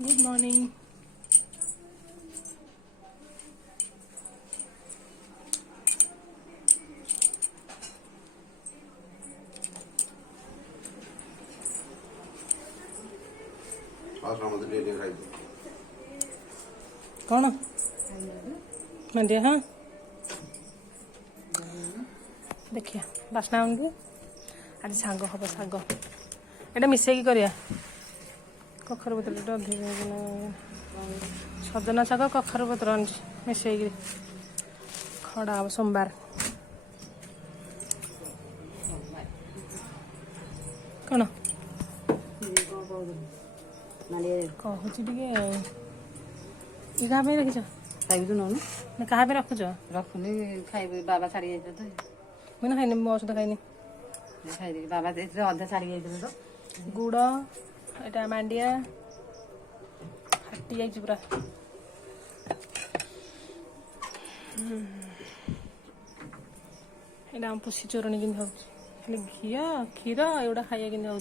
Good morning. कौन मंदिर? हाँ देखिए बास्ना आने आज सांग हम सांग एटा मिसेकी करिया कखर पत्र सजना शाग कखर पत्र मिसेकी खड़ा हम सोमवार कौन कहूँ टे क्या रखीच खाइबु नौनु क्या रखुच रखुनी खाइबु बाबा छाड़ी जाइछे तो मुझे खाइनी मो सहित खाइनी खाइदे बाबा एथरे अधा छाड़ी जाइछे तो गुड़ एटा मांडिया फाटी जाइए पूरा एटा हम पुषी चोरणी कि खाली घी क्षीर एगुड़ा खाइया कि हो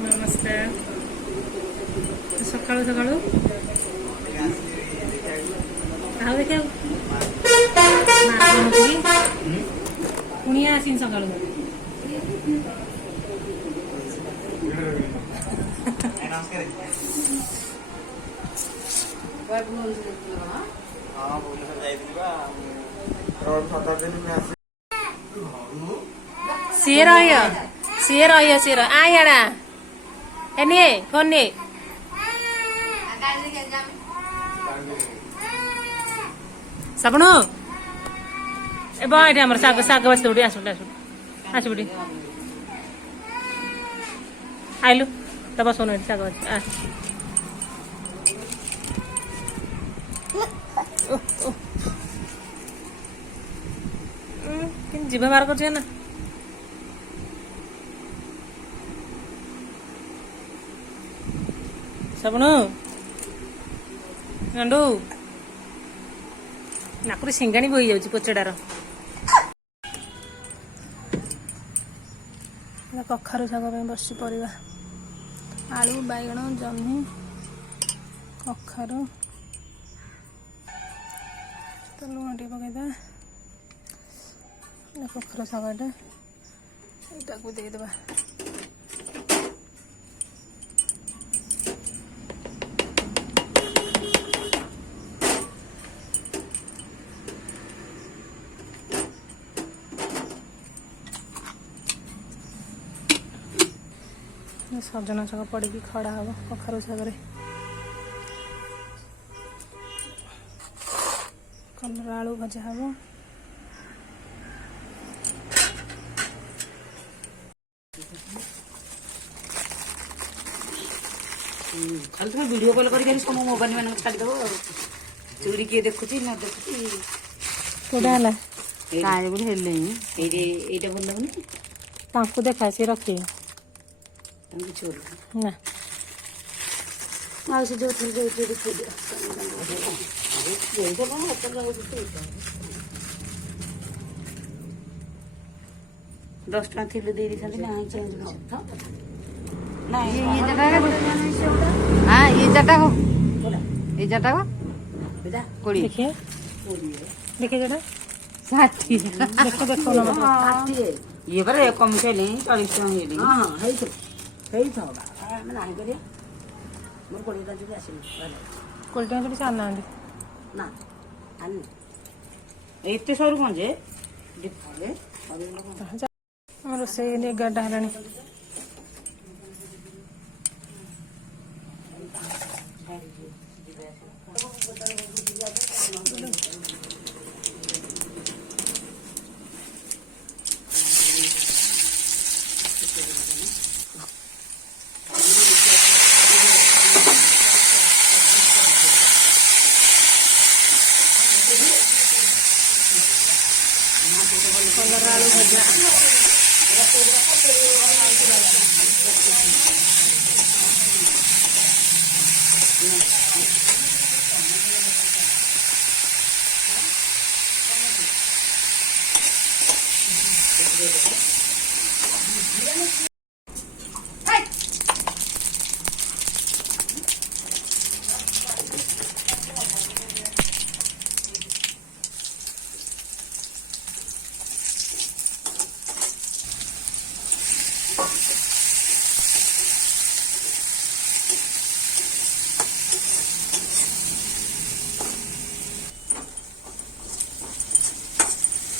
नमस्ते सका सका देखा पुणी आसीन सका सी रही आड़ा एने कौन सपनो ए बाइटे हमर साग साग बस उठी आस बुढ़ी आइलु तब सोन साग बस जीभ बाहर कर ना सपनो गंडू नाकुरी सिंगाणी बोही जाऊँ पोचड़ार कखारु शाग बस परिवा आलू बैगण जह्नी कखारु तो लुण टे पकईदा कखारु शागटा यहाँ देदेबा सजना शाग पड़ी खड़ा हम कखारु शाग कलर आलू भजा हम खाली तुम वीडियो कॉल कर सब मोबाइल मान छाड़देव चूड़ी किए देखुची न देखुची कौटा है कहीं गोटे हेले ये भल लगुनि देखा सी रखी ना आ से जो थी जो देखिए 10 टका थी दे दी ना चेंज ना ये हाँ ये जटा को कोड़ी देखिए देखिए जरा ଷାଠିଏ ଦେଖ ଦେଖ ନମ୍ବର ଇଏ ପରା କମି ସାରିଲେଣି 40 ଟଙ୍କା ହେଇଗଲେଣି। ହଁ ହେଇଥିବ ହେଇଥିବ ଆମେ ନାହିଁ କରିବା ମୋର 20 ଟଙ୍କା ଯଦି ଆସିନି 20 ଟଙ୍କା କିଛି ଆଣିନାହାନ୍ତି। ନା ଆନି ଏତେ ସରୁ କଣ ଯେ ଆମ ରୋଷେଇ 11ଟା ହେଲାଣି। କଲରା ଆଳୁ ଭଜା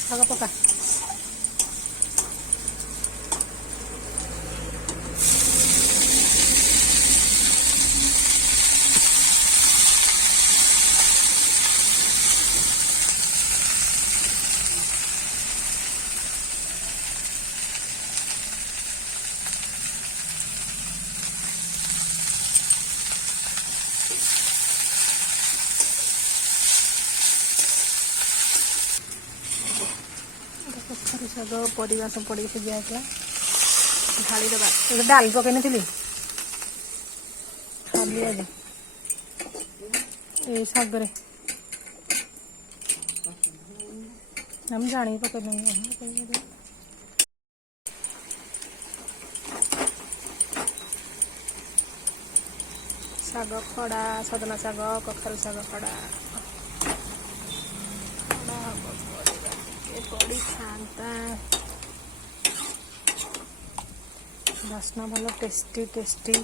ଶାଗ ପକା। କଖାରୁ ଶାଗ ପରିବା ସବୁ ପଡ଼ିକି ସିଝା ହେଇଥିଲା ଢାଳି ଦେବା। ଏବେ ଡାଲି ପକେଇ ନଥିଲି ଖାଲି ଆଜି ଏଇ ଶାଗରେ ଆମେ ଜାଣିକି ପକେଇ ଶାଗ ଖଡ଼ା ସଜନା ଶାଗ କଖାରୁ ଶାଗ ଖଡ଼ା ପଡ଼ିଥାନ୍ତା ବାସ୍ନା ଭଲ ଟେଷ୍ଟି ଟେଷ୍ଟି।